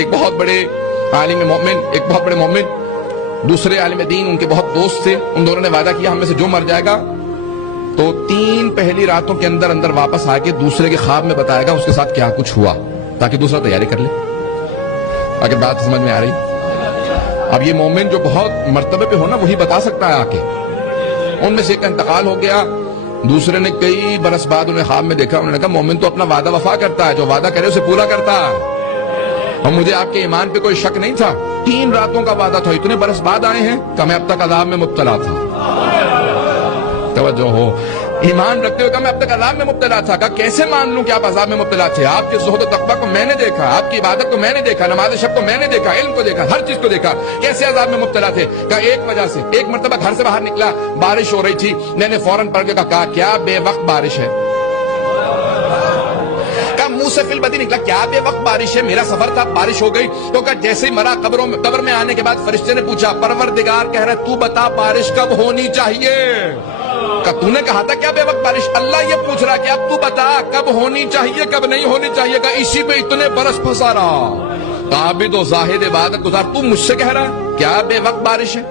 ایک بہت بڑے عالم مومن، ایک بہت بڑے مومن، دوسرے عالم دین ان کے بہت دوست تھے. ان دونوں نے وعدہ کیا ہم میں سے جو مر جائے گا تو 3 پہلی راتوں کے اندر اندر واپس آ کے دوسرے کے خواب میں بتائے گا اس کے ساتھ کیا کچھ ہوا، تاکہ دوسرا تیاری کر لے. اگر بات سمجھ میں آ رہی؟ اب یہ مومن جو بہت مرتبے پہ ہونا وہی بتا سکتا ہے آ کے. ان میں سے ایک کا انتقال ہو گیا، دوسرے نے کئی برس بعد انہیں خواب میں دیکھا. انہوں نے کہا مومن تو اپنا وعدہ وفا کرتا ہے، جو وعدہ کرے اسے پورا کرتا ہے، اور مجھے آپ کے ایمان پہ کوئی شک نہیں تھا. 3 راتوں کا وعدہ تھا، اتنے برس بعد آئے ہیں کہ میں اب تک عذاب میں مبتلا تھا. توجہ ہو، ایمان رکھتے ہوئے کہ میں اب تک عذاب میں مبتلا تھا. کہا کیسے مان لوں کہ آپ عذاب میں مبتلا تھے؟ آپ کے زہد و تقویٰ کو میں نے دیکھا، آپ کی عبادت کو میں نے دیکھا، نماز شب کو میں نے دیکھا، علم کو دیکھا، ہر چیز کو دیکھا. کیسے عذاب میں مبتلا تھے؟ کہا ایک وجہ سے. ایک مرتبہ گھر سے باہر نکلا، بارش ہو رہی تھی، میں نے فوراً پڑھ کے کہا کیا بے وقت بارش ہے. کہا منہ سے فی البدی نکلا کیا بے وقت بارش ہے، میرا سفر تھا بارش ہو گئی. تو کہا جیسے ہی مرا قبر میں آنے کے بعد فرشتے نے پوچھا پروردگار کہہ رہا تو بتا بارش کب ہونی چاہیے. کہ تو نے کہا تھا کیا بے وقت بارش؟ اللہ یہ پوچھ رہا کہ اب تو بتا کب ہونی چاہیے کب نہیں ہونی چاہیے. کہ اسی پہ اتنے برس پھنسا رہا. عابد و زاہد عبادت گزار تو مجھ سے کہہ رہا ہے کیا بے وقت بارش ہے؟